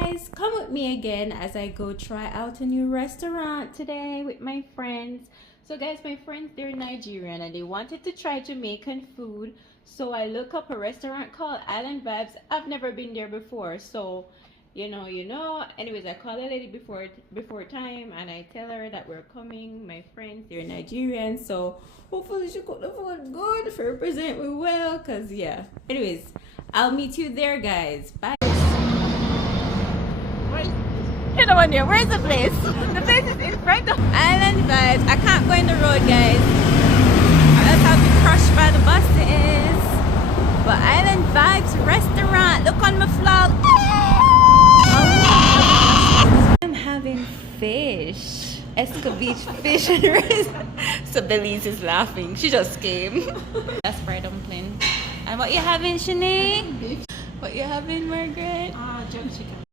guys, come with me again as I go try out a new restaurant today with my friends. So guys, my friends, they're Nigerian and they wanted to try Jamaican food. So I look up a restaurant called Island Vibes. I've never been there before. So anyways, I call a lady before time and I tell her that we're coming. My friends, they're Nigerian, so hopefully she cook the food good for represent me well, cause yeah. Anyways, I'll meet you there, guys. Bye. Where's the place? The place is in front of Island Vibes. I can't go in the road, guys, or else I'll be crushed by the buses. But Island Vibes restaurant, look on my vlog. I'm having fish, escovitch fish and rice. So Belize is laughing. She just came. That's fried dumpling. And what you having, Shanae? What you having, Margaret? Jerk chicken.